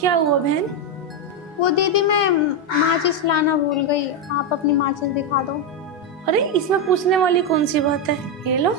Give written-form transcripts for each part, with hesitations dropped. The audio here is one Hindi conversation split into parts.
क्या हुआ बहन? वो दीदी मैं माचिस लाना भूल गई, आप अपनी माचिस दिखा दो। अरे इसमें पूछने वाली कौन सी बात है, ये लो।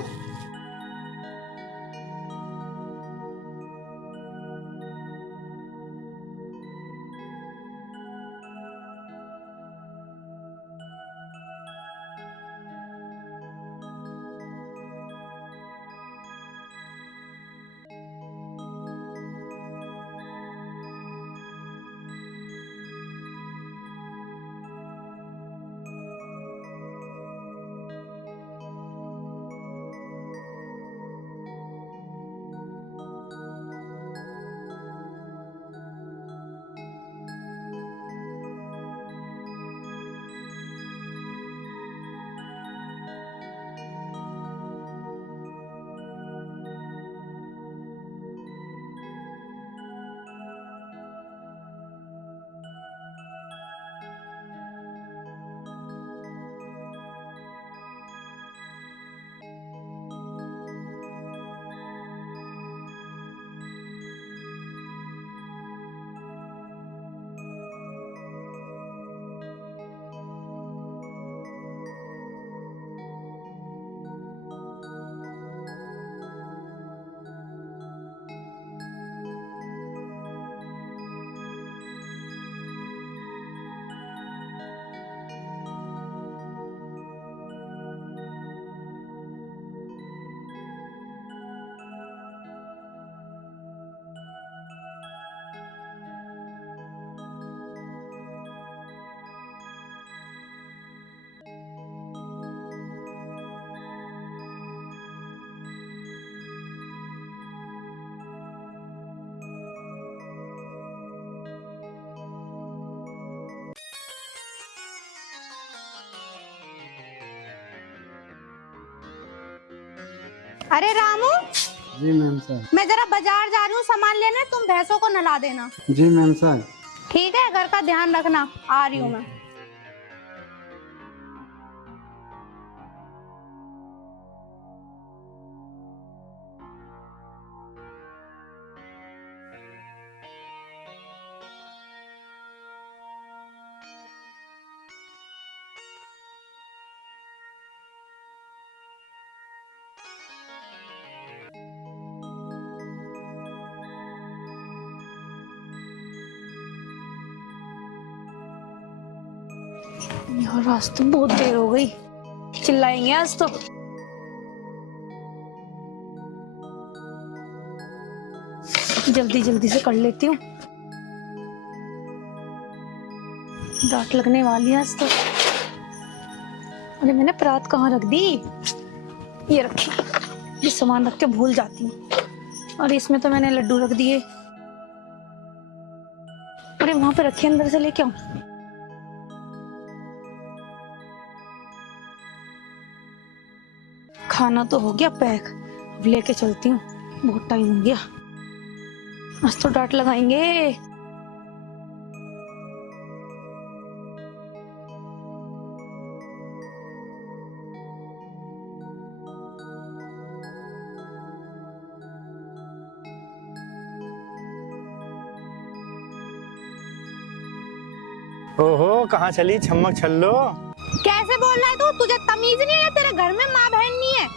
अरे रामू, जी मैम सर। मैं जरा बाजार जा रही हूँ सामान लेने, तुम भैंसों को नहला देना। जी मैम सर। ठीक है, घर का ध्यान रखना, आ रही हूँ मैं। यार आज तो बहुत देर हो गई, चिल्लाएंगे आज तो। जल्दी जल्दी से कर लेती हूँ, डांट लगने वाली है आज तो। अरे मैंने परात कहाँ रख दी? ये रखी, ये सामान रख के भूल जाती हूँ। और इसमें तो मैंने लड्डू रख दिए। अरे वहां पे रखी, अंदर से लेके आऊं। खाना तो हो गया पैक, अब लेके चलती हूँ, बहुत टाइम हो गया। आज तो डांट लगाएंगे। ओहो, कहाँ चली छम्मक छल्लो? कैसे बोल रहा है तू? तुझे तमीज नहीं है? तेरे घर में माँ बहन नहीं है?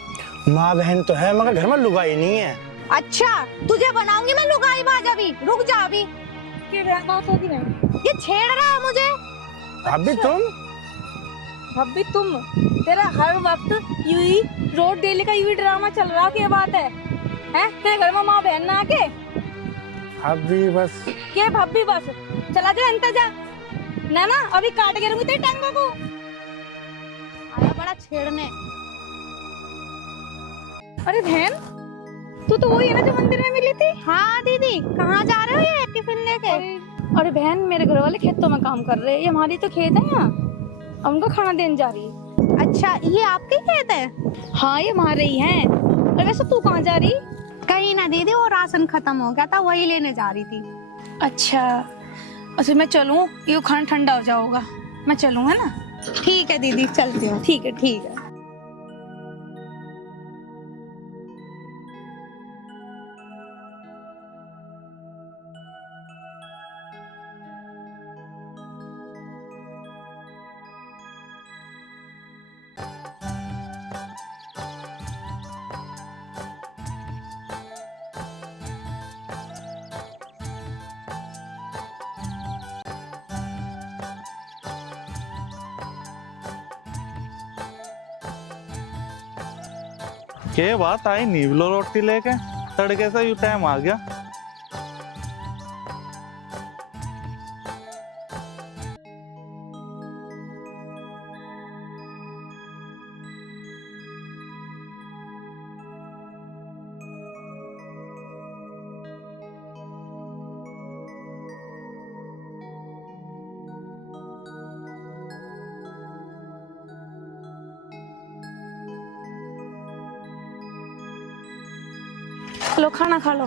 माँ बहन तो है मगर घर में लुगाई नहीं है। अच्छा, तुझे बनाऊंगी मैं लुगाई बाज। अभी रुक जा, अभी बात होती नहीं। ये छेड़ रहा है मुझे। भाभी तुम? भाभी तुम? तेरा हर वक्त यूं रोड डेली का यूं ड्रामा चल रहा, क्या बात है? हैं? तेरे घर में माँ बहन ना आके? भाभी बस। के भाभी बस? चला जा अंतर जा ना, अभी काट गिरूंगी तेरी टांगों को। आया बड़ा छेड़ने। अरे बहन, तू तो वही है ना जो मंदिर में मिली थी? हाँ दीदी, कहाँ जा रहे हो ये टिफिन लेके? अरे बहन, मेरे घर वाले खेतों में काम कर रहे हैं, ये हमारी तो खेत है यहाँ, अब उनको खाना देने जा रही है। अच्छा, ये आपके खेत है? हाँ, ये हमारे ही हैं। और वैसे तू कहाँ जा रही? कहीं ना दीदी, वो राशन खत्म हो गया था, वही लेने जा रही थी। अच्छा, अच्छा मैं चलूं? ये खाना ठंडा हो जाओगा, मैं चलूं है ना? ठीक है दीदी, चलती हूँ। ठीक है ठीक है। के बात आई नीवलो रोटी लेके तड़के से यू टाइम आ गया। लो खाना खा लो।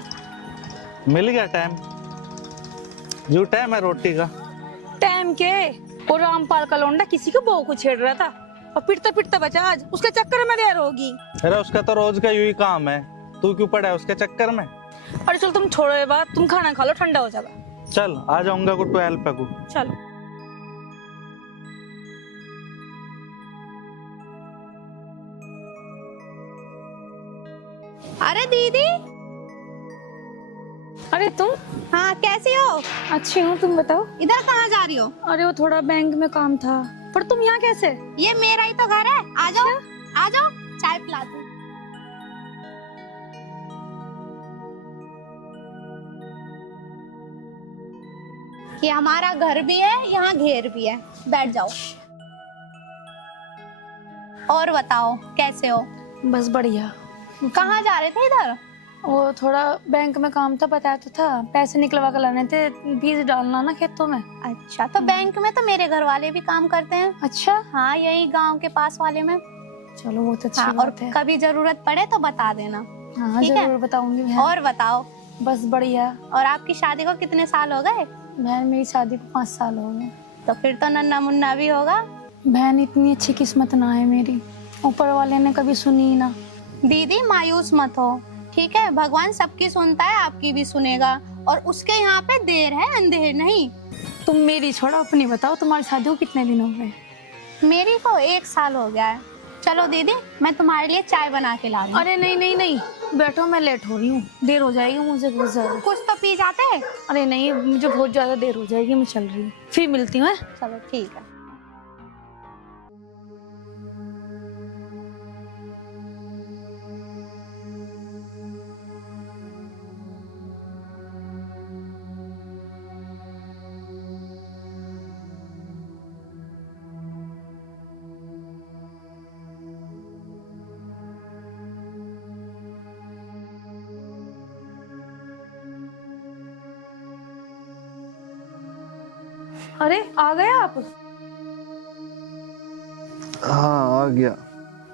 मिल गया टाइम, जो टाइम है रोटी का। टाइम के और रामपाल का लौंडा किसी को बहू को छेड़ रहा था और पिटता पिटता बचा आज, उसके चक्कर में देर होगी। अरे उसका तो रोज का यही काम है, तू क्यों पड़ा है उसके चक्कर में। अरे चल तुम छोड़ो ये बात, तुम खाना खा लो, ठंडा हो जाएगा। चल आ जाऊंगा को 12 पे को। चलो। अरे दीदी। अरे तुम? हाँ कैसी हो? अच्छी हूँ, तुम बताओ। इधर कहाँ जा रही हो? अरे वो थोड़ा बैंक में काम था। पर तुम यहाँ कैसे? ये मेरा ही तो घर है, आ जाओ आ जाओ, चाय पिला दूं। ये हमारा घर भी है, यहाँ घेर भी है, बैठ जाओ। और बताओ कैसे हो? बस बढ़िया। कहाँ जा रहे थे इधर? वो थोड़ा बैंक में काम था, बताया तो था, पैसे निकलवा कर लाने थे, बीज डालना ना खेतों में। अच्छा, तो बैंक में तो मेरे घर वाले भी काम करते हैं। अच्छा। हाँ, यही गांव के पास वाले में। चलो वो तो अच्छी हाँ, और बात है। कभी जरूरत पड़े तो बता देना। हाँ ठीक है? जरूर बताऊंगी बहन। और बताओ। बस बढ़िया। और आपकी शादी को कितने साल हो गए? बहन मेरी शादी को 5 साल हो गए। तो फिर तो नन्ना मुन्ना भी होगा। बहन इतनी अच्छी किस्मत ना है मेरी, ऊपर वाले ने कभी सुनी ही ना। दीदी मायूस मत हो, ठीक है? भगवान सबकी सुनता है, आपकी भी सुनेगा। और उसके यहाँ पे देर है अंधेर नहीं। तुम मेरी छोड़ो, अपनी बताओ, तुम्हारी शादी को कितने दिन हो गए? मेरी को 1 साल हो गया है। चलो दीदी, मैं तुम्हारे लिए चाय बना के ला रही हूँ। अरे नहीं नहीं नहीं, बैठो, मैं लेट हो रही हूँ, देर हो जाएगी मुझे बहुत ज्यादा। कुछ तो पी जाते। अरे नहीं, मुझे बहुत ज्यादा देर हो जाएगी, मैं चल रही हूँ, फिर मिलती हूँ। चलो ठीक है। अरे आ गए आप? हाँ आ गया।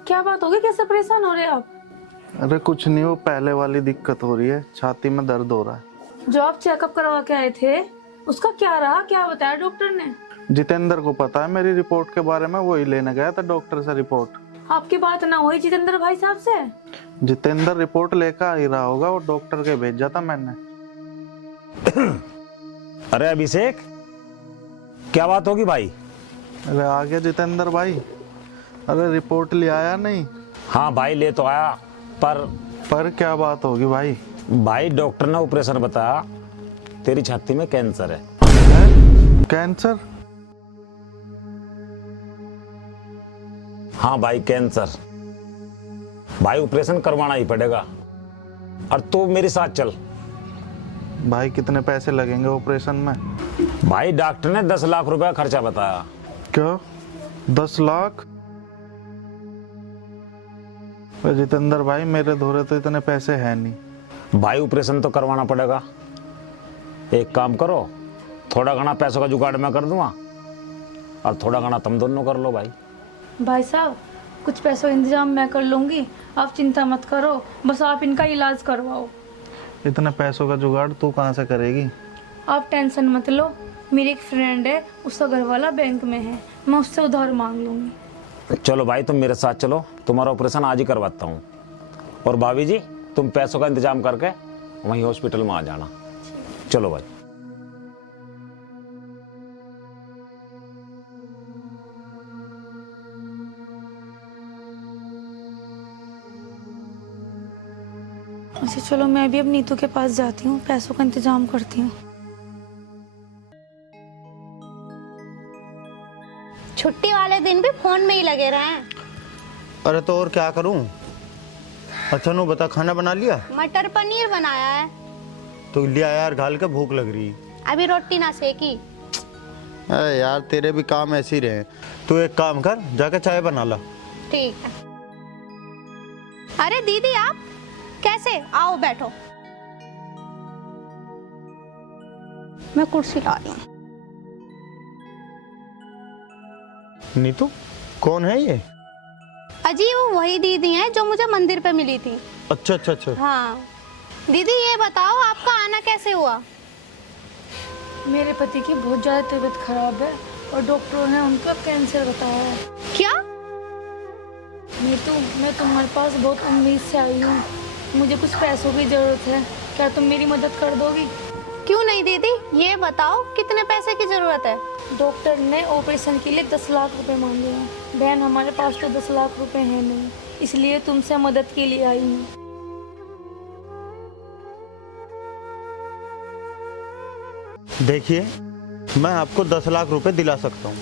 क्या बात हो गई, कैसे परेशान हो रहे हैं आप? अरे कुछ नहीं, वो पहले वाली दिक्कत हो रही है, छाती में दर्द हो रहा है। जो आप चेकअप करवा के आए थे उसका क्या रहा, क्या बताया डॉक्टर ने? जितेंद्र को पता है मेरी रिपोर्ट के बारे में, वही लेने गया था डॉक्टर से रिपोर्ट। आपकी बात ना हुई जितेंद्र भाई साहब से? जितेंद्र रिपोर्ट लेकर आ ही रहा होगा, वो डॉक्टर के भेजा था मैंने। अरे अभिषेक, क्या बात होगी भाई? अरे आ गया जितेंद्र भाई। अरे रिपोर्ट ले आया नहीं? हाँ भाई ले तो आया, पर क्या बात होगी भाई? भाई डॉक्टर ने ऑपरेशन बताया, तेरी छाती में कैंसर है। कैंसर? हाँ भाई कैंसर। भाई ऑपरेशन करवाना ही पड़ेगा, और तू मेरे साथ चल। भाई कितने पैसे लगेंगे ऑपरेशन में? भाई डॉक्टर ने 10 लाख रुपया खर्चा बताया। क्या 10 लाख? जितेंद्र भाई मेरे धोरे तो इतने पैसे हैं नहीं। भाई ऑपरेशन तो करवाना पड़ेगा। एक काम करो, थोड़ा घना पैसों का जुगाड़ मैं कर दूंगा, और थोड़ा घना तुम दोनों कर लो। भाई साहब कुछ पैसों का इंतजाम मैं कर लूंगी, आप चिंता मत करो, बस आप इनका इलाज करवाओ। इतने पैसों का जुगाड़ तू कहाँ से करेगी? आप टेंशन मत लो, मेरी एक फ्रेंड है, उसका घर वाला बैंक में है, मैं उससे उधार मांग लूंगी। चलो भाई तुम मेरे साथ चलो, तुम्हारा ऑपरेशन आज ही करवाता हूँ। और भाभी जी तुम पैसों का इंतजाम करके वहीं हॉस्पिटल में आ जाना। चलो भाई। अच्छा चलो, मैं भी अब नीतू के पास जाती हूँ, पैसों का इंतजाम करती हूँ। छुट्टी वाले दिन भी फोन में ही लगे रहे हैं। अरे तो और क्या करूं, अच्छा नो बता, खाना बना लिया? मटर पनीर बनाया है। तो लिया यार, घाल के भूख लग रही। अभी रोटी ना सेकी। अरे यार तेरे भी काम ऐसे ही रहे। तू एक काम कर, जाके चाय बना ला। ठीक है। अरे दीदी आप कैसे? आओ बैठो, मैं कुर्सी ला रही हूँ। नीतू कौन है ये? अजी वो वही दीदी हैं जो मुझे मंदिर पे मिली थी। अच्छा अच्छा अच्छा। हाँ दीदी ये बताओ आपका आना कैसे हुआ? मेरे पति की बहुत ज़्यादा तबीयत खराब है और डॉक्टरों ने उनको कैंसर बताया है। क्या? नीतू मैं तुम्हारे पास बहुत उम्मीद से आई हूँ, मुझे कुछ पैसों की ज़रूरत है, क्या तुम मेरी मदद कर दोगी? क्यों नहीं दीदी, ये बताओ कितने पैसे की जरूरत है? डॉक्टर ने ऑपरेशन के लिए 10 लाख रुपए मांगे हैं। बहन हमारे पास तो 10 लाख रुपए हैं नहीं, इसलिए तुमसे मदद के लिए आई हूँ। देखिए मैं आपको 10 लाख रुपए दिला सकता हूँ,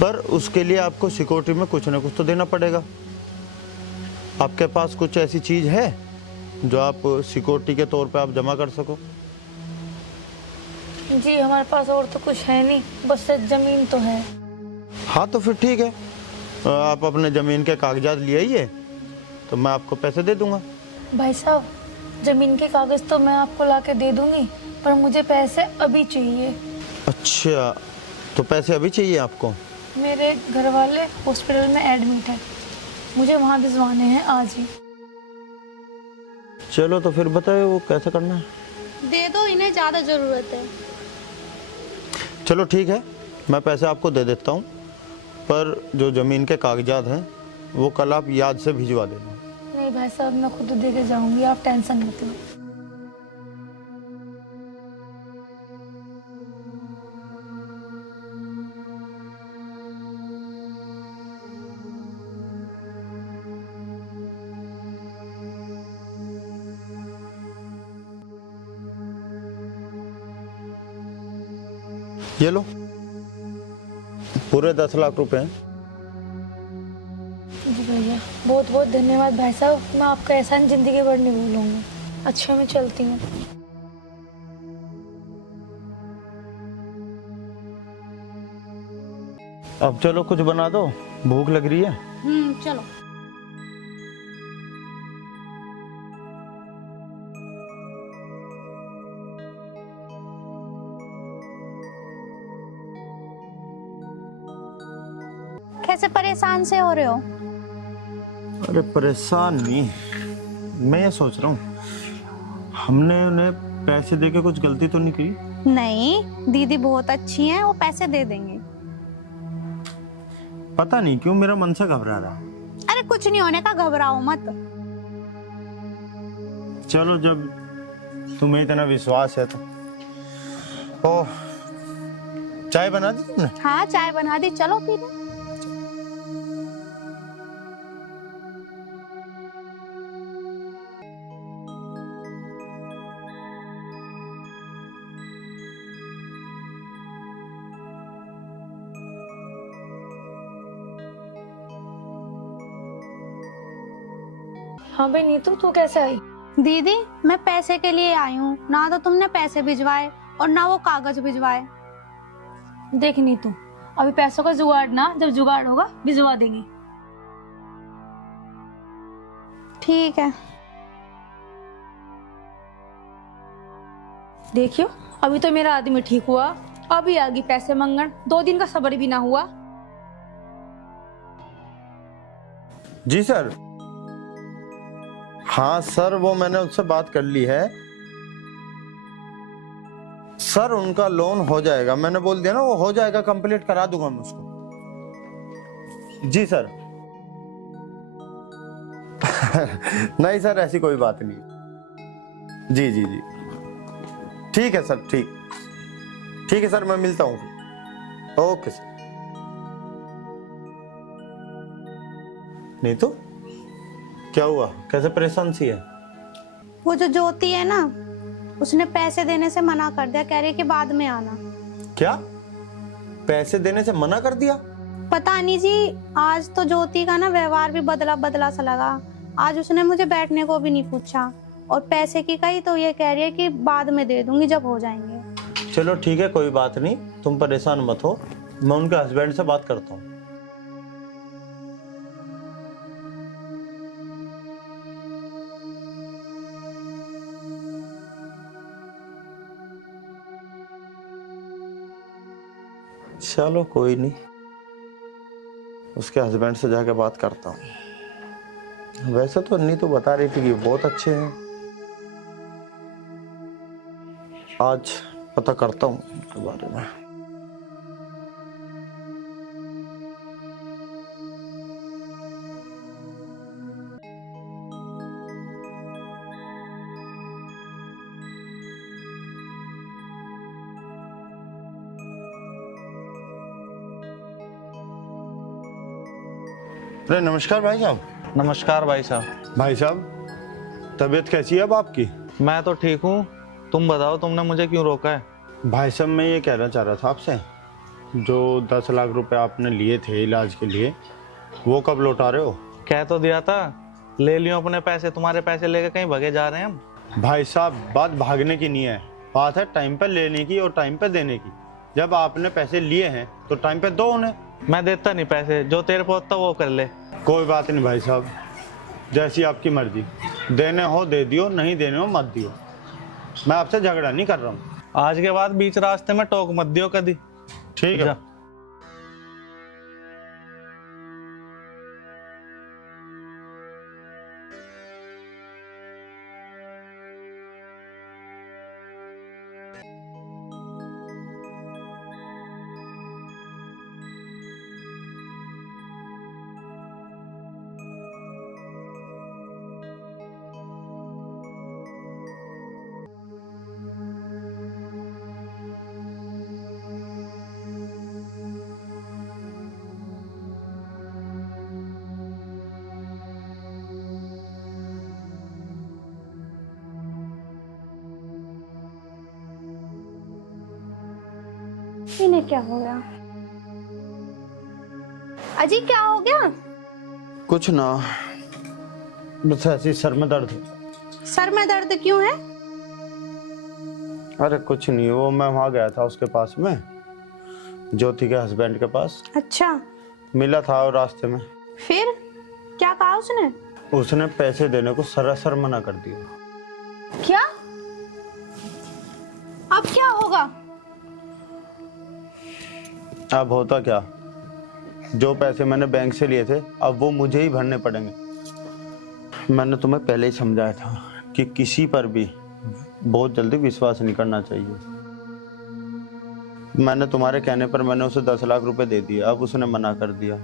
पर उसके लिए आपको सिक्योरिटी में कुछ ना कुछ तो देना पड़ेगा। आपके पास कुछ ऐसी चीज है जो आप सिक्योरिटी के तौर पे आप जमा कर सको? जी हमारे पास और तो कुछ है नहीं, बस ज़मीन तो है। हाँ तो फिर ठीक है, आप अपने ज़मीन के कागजात ले आइए तो मैं आपको पैसे दे दूंगा। भाई साहब ज़मीन के कागज़ तो मैं आपको ला के दे दूंगी, पर मुझे पैसे अभी चाहिए। अच्छा तो पैसे अभी चाहिए आपको? मेरे घर वाले हॉस्पिटल में एडमिट है, मुझे वहाँ भिजवाने हैं आज ही। चलो तो फिर बताए वो कैसे करना है। दे दो, इन्हें ज्यादा जरूरत है। चलो ठीक है, मैं पैसे आपको दे देता हूँ, पर जो ज़मीन के कागजात हैं वो कल आप याद से भिजवा देना। नहीं भाई साहब मैं खुद दे के जाऊंगी, आप टेंशन मत लो। ये लो, पूरे 10 लाख रुपए हैं। जी भैया बहुत बहुत धन्यवाद भाई साहब, मैं आपका एहसान जिंदगी भर नहीं भूलूंगी। अच्छा मैं चलती हूँ। अब चलो कुछ बना दो, भूख लग रही है। चलो। कैसे परेशान से हो रहे हो? अरे परेशान नहीं, मैं ये सोच रहा हूँ हमने उन्हें पैसे देके कुछ गलती तो नहीं की? नहीं, दीदी बहुत अच्छी हैं, वो पैसे दे देंगे। पता नहीं क्यों मेरा मन से घबरा रहा है। अरे कुछ नहीं होने का, घबराओ मत। चलो जब तुम्हें इतना विश्वास है तो चाय बना दी तुमने? हाँ चाय बना दी, चलो पीने। हाँ भाई नीतू तू कैसे आई? दीदी मैं पैसे के लिए आई हूँ, ना तो तुमने पैसे भिजवाए और ना वो कागज भिजवाए। देख नीतू अभी पैसों का जुगाड़ ना, जब जुगाड़ होगा भिजवा देंगे। ठीक है। देखियो अभी तो मेरा आदमी ठीक हुआ, अभी आ गई पैसे मंगन, 2 दिन का सब्र भी ना हुआ। जी सर। हाँ सर, वो मैंने उससे बात कर ली है सर, उनका लोन हो जाएगा। मैंने बोल दिया ना, वो हो जाएगा, कंप्लीट करा दूंगा मैं उसको। जी सर। नहीं सर ऐसी कोई बात नहीं। जी जी जी ठीक है सर, ठीक है सर, मैं मिलता हूँ। Okay sir. नहीं तो क्या हुआ, कैसे परेशान सी है? वो जो ज्योति है ना, उसने पैसे देने से मना कर दिया, कह रही कि बाद में आना। क्या पैसे देने से मना कर दिया? पता नहीं जी, आज तो ज्योति का ना व्यवहार भी बदला बदला सा लगा। आज उसने मुझे बैठने को भी नहीं पूछा, और पैसे की कही तो ये कह रही है कि बाद में दे दूंगी जब हो जाएंगे। चलो ठीक है, कोई बात नहीं, तुम परेशान मत हो, मैं उनके हस्बैंड से बात करता हूँ। चलो कोई नहीं, उसके हस्बैंड से जाके बात करता हूँ। वैसे तो नीतू बता रही थी कि बहुत अच्छे हैं, आज पता करता हूँ उनके बारे में। अरे नमस्कार भाई साहब। नमस्कार भाई साहब। भाई साहब, तबीयत कैसी है अब आपकी? मैं तो ठीक हूँ, तुम बताओ तुमने मुझे क्यों रोका है? भाई साहब, मैं ये कहना चाह रहा था आपसे, जो 10 लाख रुपए आपने लिए थे इलाज के लिए, वो कब लौटा रहे हो? कह तो दिया था, ले लियो अपने पैसे, तुम्हारे पैसे लेके कहीं भगे जा रहे हैं हम। भाई साहब, बात भागने की नहीं है, बात है टाइम पे लेने की और टाइम पे देने की। जब आपने पैसे लिए हैं तो टाइम पे दो उन्हें। मैं देता नहीं पैसे, जो तेरे को होता वो कर ले। कोई बात नहीं भाई साहब, जैसी आपकी मर्जी, देने हो दे दियो, नहीं देने हो मत दियो। मैं आपसे झगड़ा नहीं कर रहा हूँ। आज के बाद बीच रास्ते में टोक मत दियो कभी। ठीक है। जा। इन्हें क्या हो गया? अजी क्या हो गया? कुछ ना, बस ऐसे ही सर में दर्द है। सर में दर्द क्यों है? अरे कुछ नहीं, वो मैं वहाँ गया था उसके पास में, ज्योति के हस्बैंड के पास। अच्छा, मिला था और रास्ते में। फिर क्या कहा उसने? उसने पैसे देने को सरासर मना कर दिया। क्या? अब क्या होगा? अब होता क्या, जो पैसे मैंने बैंक से लिए थे अब वो मुझे ही भरने पड़ेंगे। मैंने तुम्हें पहले ही समझाया था कि किसी पर भी बहुत जल्दी विश्वास नहीं करना चाहिए। मैंने तुम्हारे कहने पर मैंने उसे 10 लाख रुपए दे दिए, अब उसने मना कर दिया।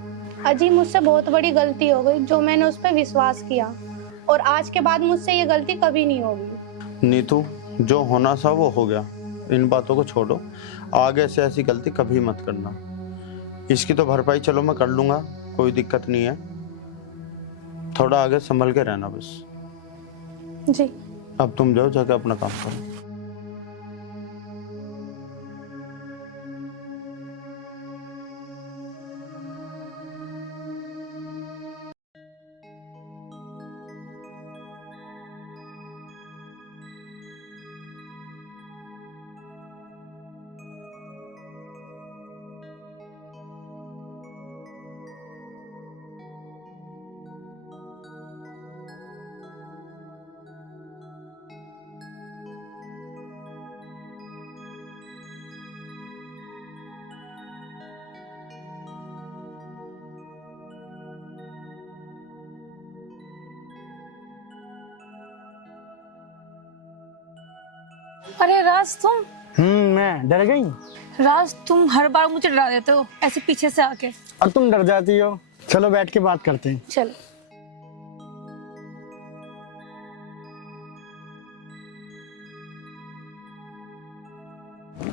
अजी मुझसे बहुत बड़ी गलती हो गई जो मैंने उस पर विश्वास किया, और आज के बाद मुझसे ये गलती कभी नहीं होगी। नीतू, जो होना था वो हो गया, इन बातों को छोड़ो, आगे से ऐसी गलती कभी मत करना। इसकी तो भरपाई चलो मैं कर लूंगा, कोई दिक्कत नहीं है, थोड़ा आगे संभल के रहना बस। जी। अब तुम जाओ, जाके अपना काम करो। अरे राज, तुम? मैं डर गई। राज, तुम हर बार मुझे डरा देते हो ऐसे पीछे से आके। अब तुम डर जाती हो। चलो बैठ के बात करते हैं। चलो।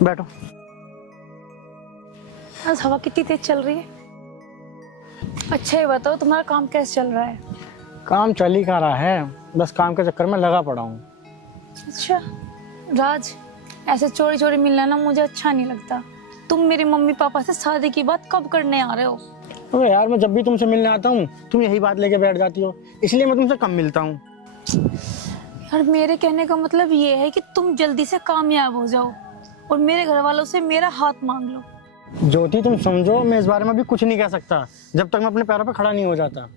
बैठो। आज हवा कितनी तेज चल रही है। अच्छा ये बताओ, तुम्हारा काम कैसे चल रहा है? काम चल ही कहाँ रहा है, बस काम के चक्कर में लगा पड़ा हूँ। अच्छा राज, ऐसे चोरी चोरी मिलना ना मुझे अच्छा नहीं लगता। तुम मेरे मम्मी पापा से शादी की बात कब करने आ रहे हो? अबे यार, मैं जब भी तुमसे मिलने आता हूँ तुम यही बात लेके बैठ जाती हो, इसलिए मैं तुमसे कम मिलता हूँ। यार मेरे कहने का मतलब ये है कि तुम जल्दी से कामयाब हो जाओ और मेरे घर वालों से मेरा हाथ मांग लो। ज्योति तुम समझो, मैं इस बारे में अभी कुछ नहीं कह सकता जब तक मैं अपने पैरों पे खड़ा नहीं हो जाता।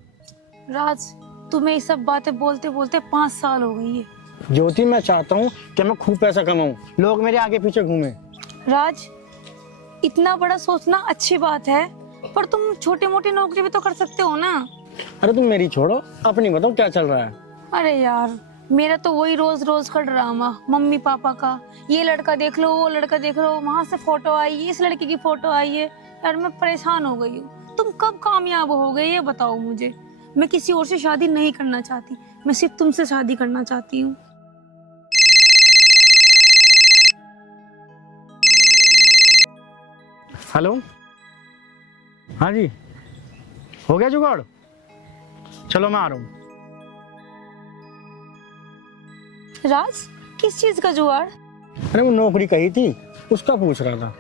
राज, तुम्हें ये सब बातें बोलते बोलते 5 साल हो गई है। ज्योति मैं चाहता हूँ कि मैं खूब पैसा कमाऊँ, लोग मेरे आगे पीछे घूमे। राज, इतना बड़ा सोचना अच्छी बात है, पर तुम छोटी मोटी नौकरी भी तो कर सकते हो ना। अरे तुम मेरी छोड़ो, अपनी बताओ क्या चल रहा है। अरे यार, मेरा तो वही रोज रोज का ड्रामा, मम्मी पापा का, ये लड़का देख लो, वो लड़का देख लो, वहां से फोटो आई है, इस लड़की की फोटो आई है। यार मैं परेशान हो गई हूँ। तुम कब कामयाब होगे ये बताओ मुझे। मैं किसी और से शादी नहीं करना चाहती, मैं सिर्फ तुमसे शादी करना चाहती हूँ। हेलो, हाँ जी, हो गया जुगाड़? चलो मैं आ रहा हूँ। राज, किस चीज का जुगाड़? अरे वो नौकरी कही थी, उसका पूछ रहा था।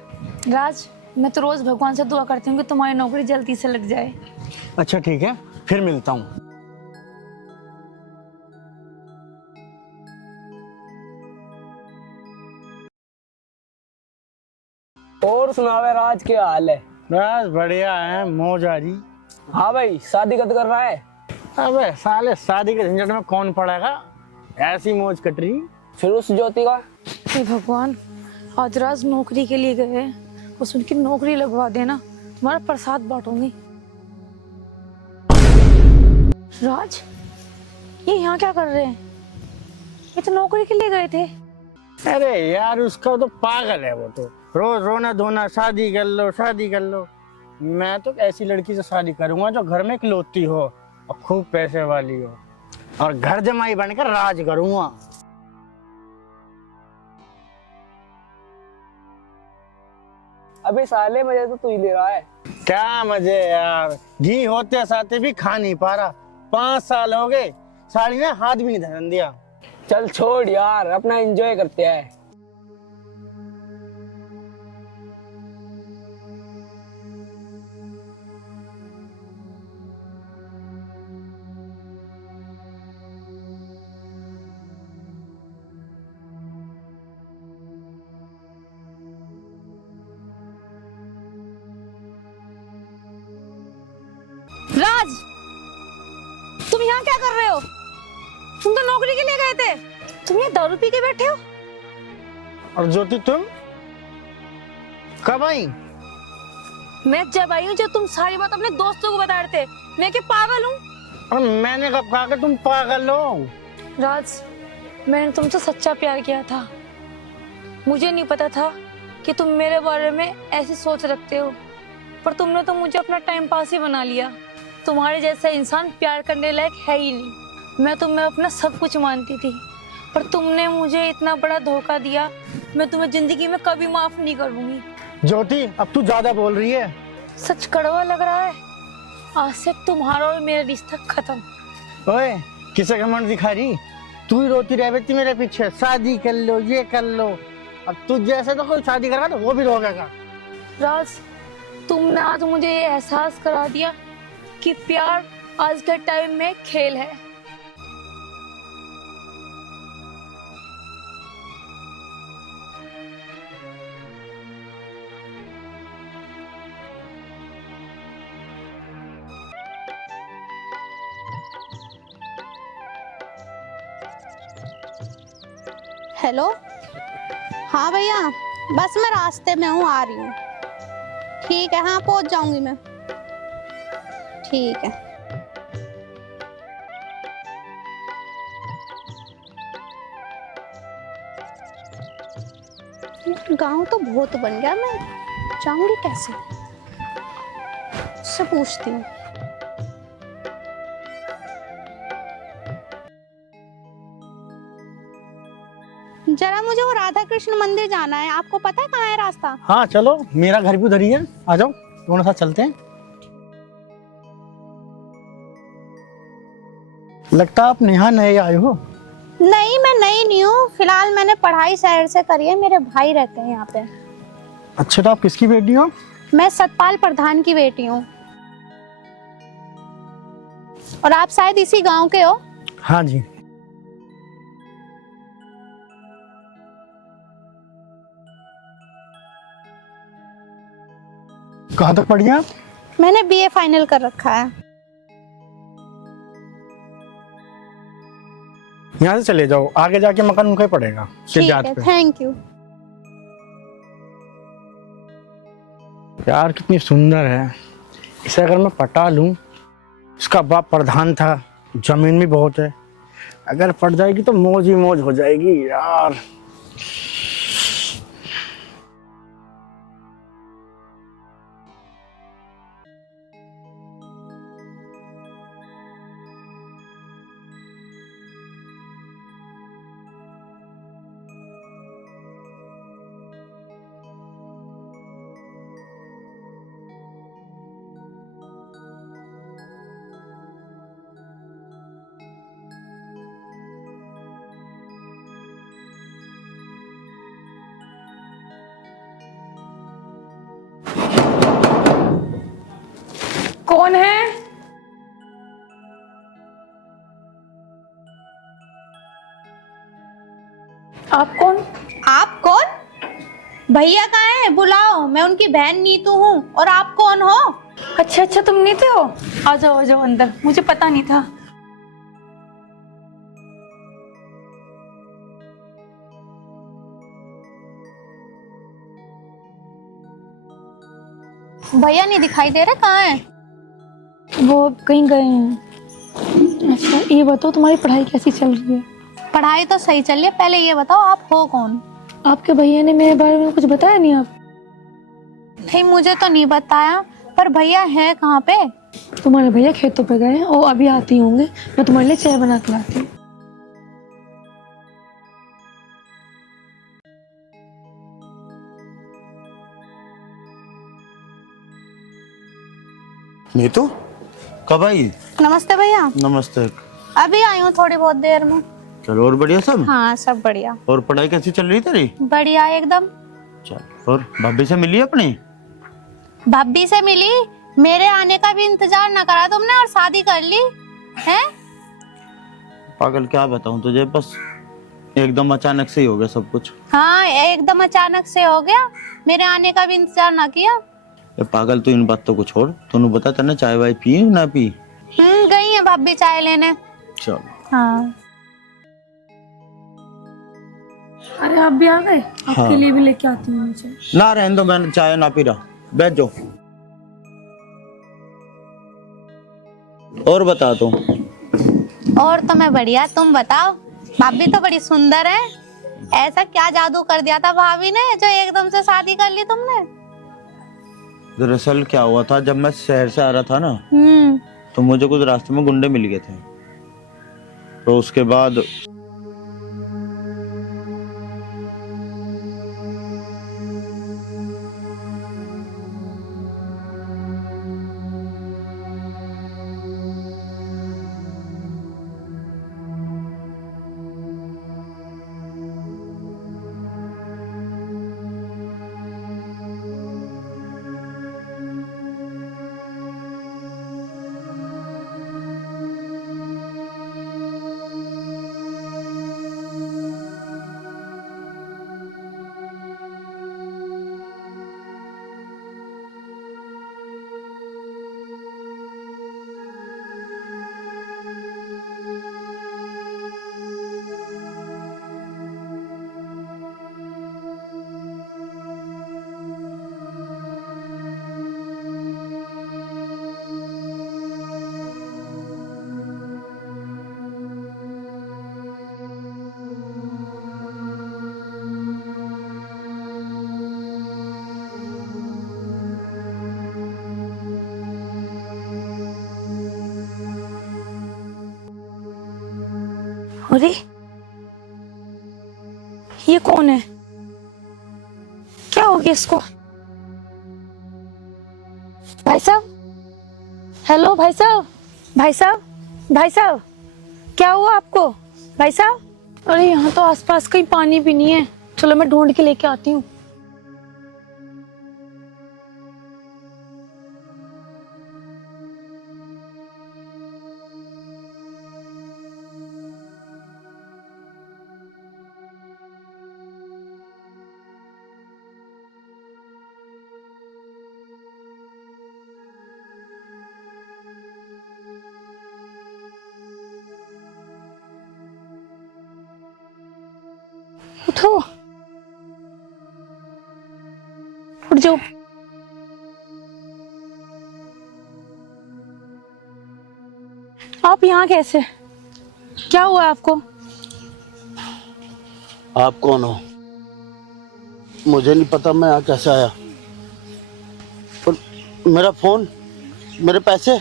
राज, मैं तो रोज भगवान से दुआ करती हूँ कि तुम्हारी नौकरी जल्दी से लग जाए। अच्छा ठीक है, फिर मिलता हूँ। और सुनावे राज, क्या हाल है? बस बढ़िया है, मौज आ रही। हाँ भाई, शादी कब कर रहा है? अबे साले, शादी के झंझट में कौन पड़ेगा, ऐसी मौज कट रही। फिर उस ज्योति का? हे भगवान, आज राज नौकरी के लिए गए, बस उनकी नौकरी लगवा देना, तुम्हारा प्रसाद बांटूंगी। राज, ये यहाँ क्या कर रहे हैं? ये तो नौकरी के लिए गए थे। अरे यार, उसका तो पागल है वो तो, रोज रोना धोना, शादी कर लो शादी कर लो। मैं तो ऐसी लड़की से शादी करूंगा जो घर में इकलौती हो और खूब पैसे वाली हो, और घर जमाई बनकर राज करूंगा। अबे साले, मजे तो तू ही ले रहा है। क्या मजे यार, घी होते साथे भी खा नहीं पा रहा। 5 साल हो गए, साड़ी ने हाथ भी नहीं धरन दिया। चल छोड़ यार, अपना एंजॉय करते हैं। राज, तुम यहाँ क्या कर रहे हो? तुम तो नौकरी के लिए गए थे, तुम यहाँ दारू पी के बैठे हो। और ज्योति तुम कब आई? मैं जब आई हूँ जब तुम सारी बात अपने दोस्तों को बता रहे थे। मैं क्या पागल हूँ? और मैंने कब कहा कि तुम पागल हो? राज, मैंने तुमसे सच्चा प्यार किया था। मुझे नहीं पता था कि तुम मेरे बारे में ऐसी सोच रखते हो, पर तुमने तो मुझे अपना टाइम पास ही बना लिया। तुम्हारे जैसा इंसान प्यार करने लायक है ही नहीं। मैं तुम्हें अपना सब कुछ मानती थी, पर तुमने मुझे इतना बड़ा धोखा दिया। मैं तुम्हें जिंदगी में कभी माफ नहीं करूंगी। ज्योति, अब तू ज्यादा बोल रही है। सच कड़वा लग रहा है। आज से तुम्हारा और मेरा रिश्ता खत्म। ओए, किसे घमंड दिखा रही? तू ही रोती रह बेटी मेरे पीछे, शादी कर लो, ये कर लो। अब तू जैसे तो कोई शादी करेगा तो वो भी रोकेगा। राज, तुमने आज मुझे ये एहसास करा दिया कि प्यार आज के टाइम में खेल है। हेलो, हाँ भैया, बस मैं रास्ते में हूँ, आ रही हूँ। ठीक है, हाँ पहुँच जाऊंगी मैं। ठीक है। गांव तो बहुत बन गया, मैं जाऊंगी कैसे? उससे पूछती हूँ। जरा मुझे वो राधा कृष्ण मंदिर जाना है, आपको पता है कहाँ है रास्ता? हाँ चलो, मेरा घर भी उधर ही है, आ जाओ दोनों साथ चलते हैं। लगता आप नेहा नए आए हो। नहीं, मैं नई नहीं हूँ, फिलहाल मैंने पढ़ाई शहर से करी है, मेरे भाई रहते हैं यहाँ पे। अच्छा, तो आप किसकी बेटी हो? मैं सतपाल प्रधान की बेटी हूँ। और आप शायद इसी गांव के हो? हाँ जी। कहाँ तक पढ़ी आप? मैंने बीए फाइनल कर रखा है। यहाँ से चले जाओ, आगे जाके मकान उनका ही पड़ेगा ठीक है, थैंक यू। यार कितनी सुंदर है, इसे अगर मैं पटा लूं। इसका बाप प्रधान था, जमीन भी बहुत है, अगर पट जाएगी तो मौज ही मौज हो जाएगी यार। कौन है? आप कौन? आप कौन? भैया कहाँ है? बुलाओ, मैं उनकी बहन नीतू हूँ। और आप कौन हो? अच्छा अच्छा, तुम नीते हो? आ जाओ अंदर, मुझे पता नहीं था। भैया नहीं दिखाई दे रहे, कहाँ है? वो कहीं गए हैं। अच्छा ये बताओ, तुम्हारी पढ़ाई कैसी चल रही है? पढ़ाई तो सही चल रही है, पहले ये बताओ आप हो कौन? आपके भैया ने मेरे बारे में कुछ बताया नहीं? आप नहीं, मुझे तो नहीं बताया, पर भैया है कहाँ पे? तुम्हारे भैया खेतों पे गए हैं और अभी आती होंगे, मैं तुम्हारे लिए चाय बना के लाती हूँ। नीतू कब आई? नमस्ते भैया। नमस्ते। अभी आई हूँ थोड़ी बहुत देर में। चलो, और बढ़िया सब? हाँ सब बढ़िया। और पढ़ाई कैसी चल रही तेरी? बढ़िया एकदम। चल, और भाभी से मिली अपनी? भाभी से मिली? मेरे आने का भी इंतजार न करा तुमने और शादी कर ली है? पागल, क्या बताऊं तुझे, बस एकदम अचानक से ही हो गया सब कुछ। हाँ एकदम अचानक से हो गया, मेरे आने का भी इंतजार ना किया। ए पागल, तू इन बातों को छोड़, तूने बता तने चाय वाय पी ना पी? गई है भाभी चाय लेने। चल। हाँ। अरे आप भी आ गए? आपके हाँ। लिए भी लेके आती हूँ मुझे। ना रहने दो, मैं चाय ना पी रहा, बैठ जाओ। और बता तू। और तो मैं बढ़िया, तुम बताओ। भाभी तो बड़ी सुंदर है, ऐसा क्या जादू कर दिया था भाभी ने जो एकदम से शादी कर ली तुमने? दरअसल क्या हुआ था, जब मैं शहर से आ रहा था ना, तो मुझे कुछ रास्ते में गुंडे मिल गए थे। तो उसके बाद अरे ये कौन है? क्या हो गया इसको? भाई साहब, हेलो भाई साहब, भाई साहब, भाई साहब, क्या हुआ आपको भाई साहब? अरे यहाँ तो आसपास कहीं पानी भी नहीं है, चलो मैं ढूंढ के लेके आती हूँ। उठो, उठ जाओ। आप यहाँ कैसे? क्या हुआ आपको? आप कौन हो? मुझे नहीं पता मैं यहाँ कैसे आया। और मेरा फोन, मेरे पैसे?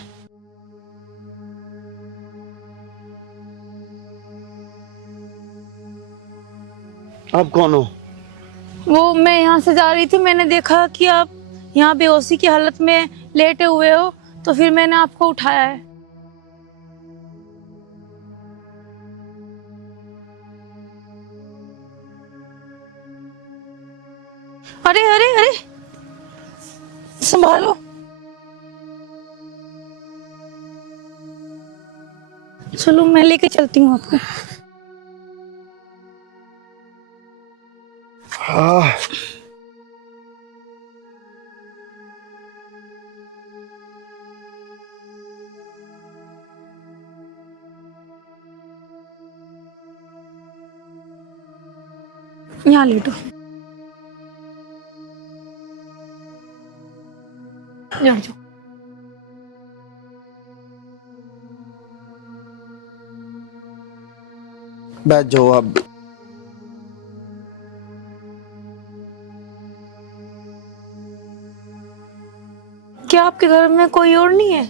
आप कौन हो? वो मैं यहाँ से जा रही थी, मैंने देखा कि आप यहाँ बेहोशी की हालत में लेटे हुए हो, तो फिर मैंने आपको उठाया है। अरे अरे अरे, संभालो। चलो मैं लेके चलती हूँ आपको। हाँ। यहाँ लेटो। बैठ जाओ। बैठ जाओ आप भी। क्या आपके घर में कोई और नहीं है?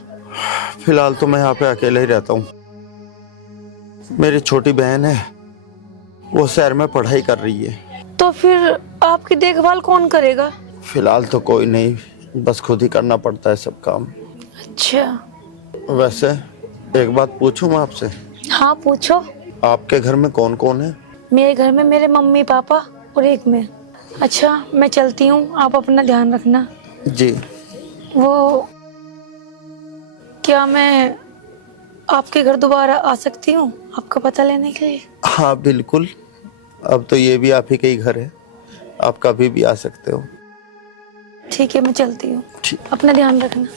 फिलहाल तो मैं यहाँ पे अकेले ही रहता हूँ। मेरी छोटी बहन है, वो शहर में पढ़ाई कर रही है। तो फिर आपकी देखभाल कौन करेगा? फिलहाल तो कोई नहीं, बस खुद ही करना पड़ता है सब काम। अच्छा। वैसे एक बात पूछूं मैं आपसे? हाँ पूछो। आपके घर में कौन कौन है? मेरे घर में मेरे मम्मी पापा और एक मैं। अच्छा मैं चलती हूँ, आप अपना ध्यान रखना। जी। वो क्या मैं आपके घर दोबारा आ सकती हूँ आपका पता लेने के लिए? हाँ बिल्कुल, अब तो ये भी आप ही का ही घर है, आप कभी भी आ सकते हो। ठीक है मैं चलती हूँ, ठीक। अपना ध्यान रखना।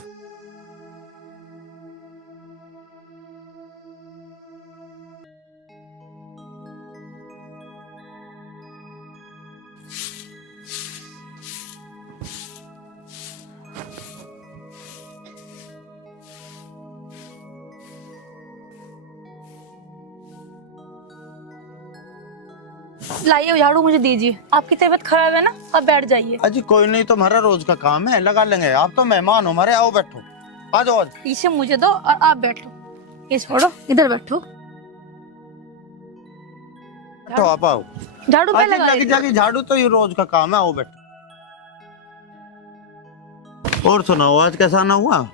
लाइए झाड़ू मुझे दीजिए, आपकी तबीयत खराब है ना, आप बैठ जाइए। अजी कोई नहीं, तुम्हारा रोज का काम है, लगा लेंगे। आप तो मेहमान हो हमारे, आओ बैठो, आ जाओ। आज इसे मुझे दो और आप बैठो। ये छोड़ो, इधर बैठो। बैठो, आप आओ। झाड़ू पे लगा लगी जागी झाड़ू तो ये रोज का काम है, आओ बैठो। और सुनाओ, आज कैसा आना हुआ?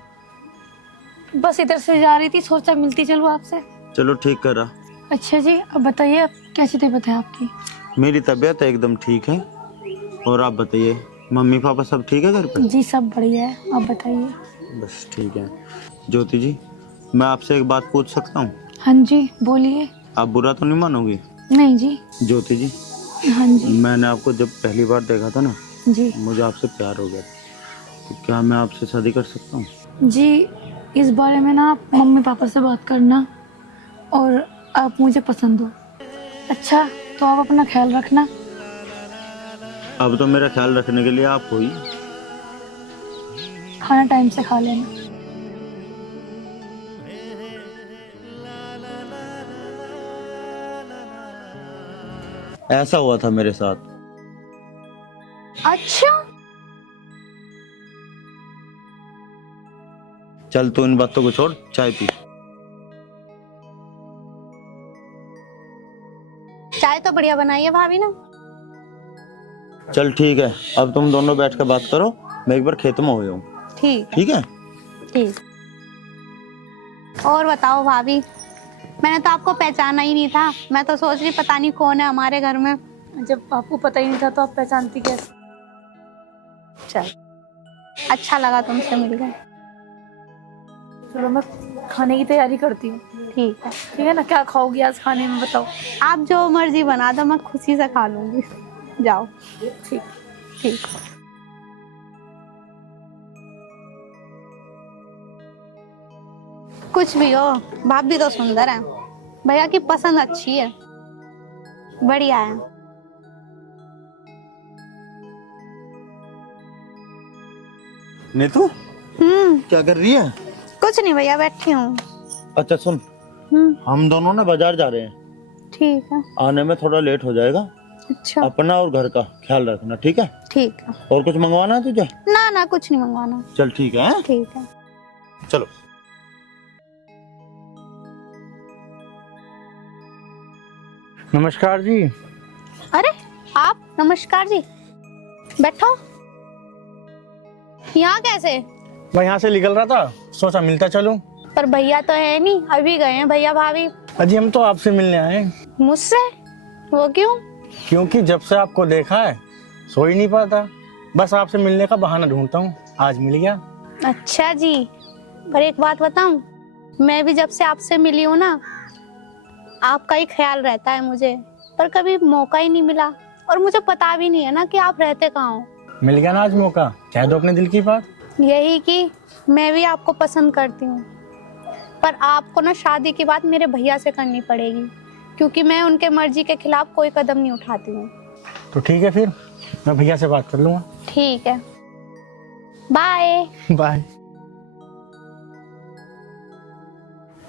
बस इधर से जा रही थी, सोचा मिलती चलूं आपसे। चलो ठीक करा। अच्छा जी, अब बताइए आप कैसी तबीयत है आपकी? मेरी तबीयत एकदम ठीक है। और आप बताइए, मम्मी पापा सब ठीक है घर पे? जी सब बढ़िया है, आप बताइए। बस ठीक है। ज्योति जी, मैं आपसे एक बात पूछ सकता हूँ? हाँ जी बोलिए। आप बुरा तो नहीं मानोगी? नहीं जी। ज्योति जी, हाँ जी। मैंने आपको जब पहली बार देखा था ना, जी मुझे आपसे प्यार हो गया। तो क्या मैं आपसे शादी कर सकता हूँ? जी, इस बारे में ना आप मम्मी पापा से बात करना, और आप मुझे पसंद हो। अच्छा तो आप अपना ख्याल रखना। अब तो मेरा ख्याल रखने के लिए आप हो ही। खाना टाइम से खा लेना। ऐसा हुआ था मेरे साथ। अच्छा चल तू इन बातों को छोड़, चाय पी। चाय तो बढ़िया बनाई है भाभी ने। चल ठीक है, अब तुम दोनों बैठ कर बात करो, मैं एक बार खेत में हो हूँ। ठीक ठीक है? ठीक। और बताओ भाभी, मैंने तो आपको पहचाना ही नहीं था। मैं तो सोच रही पता नहीं कौन है हमारे घर में। जब आपको पता ही नहीं था तो आप पहचानती कैसे? चल अच्छा लगा तुमसे मिलकर। चलो मैं खाने की तैयारी करती हूँ। ठीक है। ठीक है ना, क्या खाओगी आज खाने में बताओ? आप जो मर्जी बना दो, मैं खुशी से खा लूंगी। जाओ। ठीक। ठीक। कुछ भी हो, भाभी तो सुंदर है, भैया की पसंद अच्छी है, बढ़िया है। नीतू क्या कर रही है? कुछ नहीं भैया, बैठी हूँ। अच्छा सुन, हम दोनों ना बाजार जा रहे हैं। ठीक है। आने में थोड़ा लेट हो जाएगा। अच्छा। अपना और घर का ख्याल रखना, ठीक है? ठीक है। और कुछ मंगवाना है तुझे? ना ना, कुछ नहीं मंगवाना। चल ठीक है, हैं? ठीक है। चलो। नमस्कार जी। अरे आप, नमस्कार जी, बैठो। यहाँ कैसे? मैं यहाँ से निकल रहा था, सोचा मिलता चलूं। पर भैया तो है नहीं, अभी गए हैं भैया भाभी। अजी हम तो आपसे मिलने आए हैं। मुझसे? वो क्यों? क्योंकि जब से आपको देखा है सो ही नहीं पाता, बस आपसे मिलने का बहाना ढूंढता हूँ, आज मिल गया। अच्छा जी, पर एक बात बताऊं, मैं भी जब से आपसे मिली हूँ ना, आपका ही ख्याल रहता है मुझे, पर कभी मौका ही नहीं मिला, और मुझे पता भी नहीं है ना कि आप रहते कहाँ हो। मिल गया ना आज मौका, कह दो अपने दिल की बात। यही कि मैं भी आपको पसंद करती हूँ, पर आपको ना शादी की बात मेरे भैया से करनी पड़ेगी, क्योंकि मैं उनके मर्जी के खिलाफ कोई कदम नहीं उठाती हूँ। तो ठीक है, फिर मैं भैया से बात कर लूंगा। ठीक है, बाय बाय।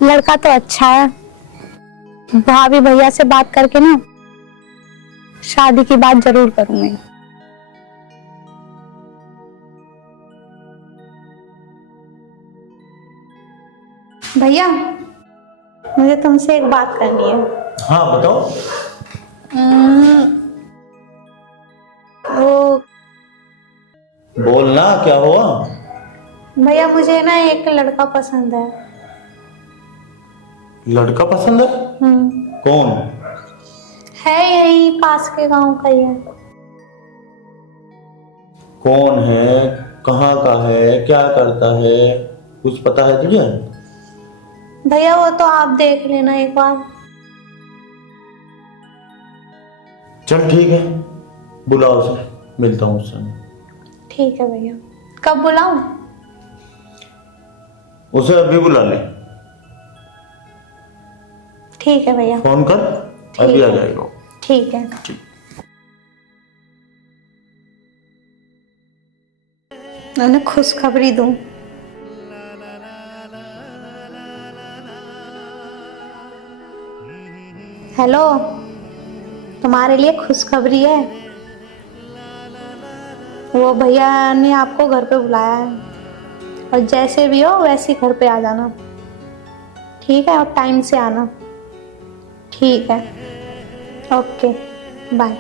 लड़का तो अच्छा है, भाभी भैया से बात करके ना शादी की बात जरूर करूंगी। भैया, मुझे तुमसे एक बात करनी है। हाँ बताओ। वो बोलना, क्या हुआ? भैया, मुझे ना एक लड़का पसंद है। लड़का पसंद है? कौन है? यही पास के गांव का ही है। कौन है, कहाँ का है, क्या करता है, कुछ पता है तुझे? भैया वो तो आप देख लेना एक बार। चल ठीक है, बुलाओ उसे, मिलता हूँ उससे। ठीक है भैया, कब बुलाऊं? उसे अभी बुला ले। ठीक है भैया, फोन कर, अभी आ जाएगा। ठीक है। मैंने खुशखबरी दूं। हेलो, तुम्हारे लिए खुशखबरी है। वो भैया ने आपको घर पे बुलाया है, और जैसे भी हो वैसे घर पे आ जाना, ठीक है? और टाइम से आना, ठीक है? Okay, bye.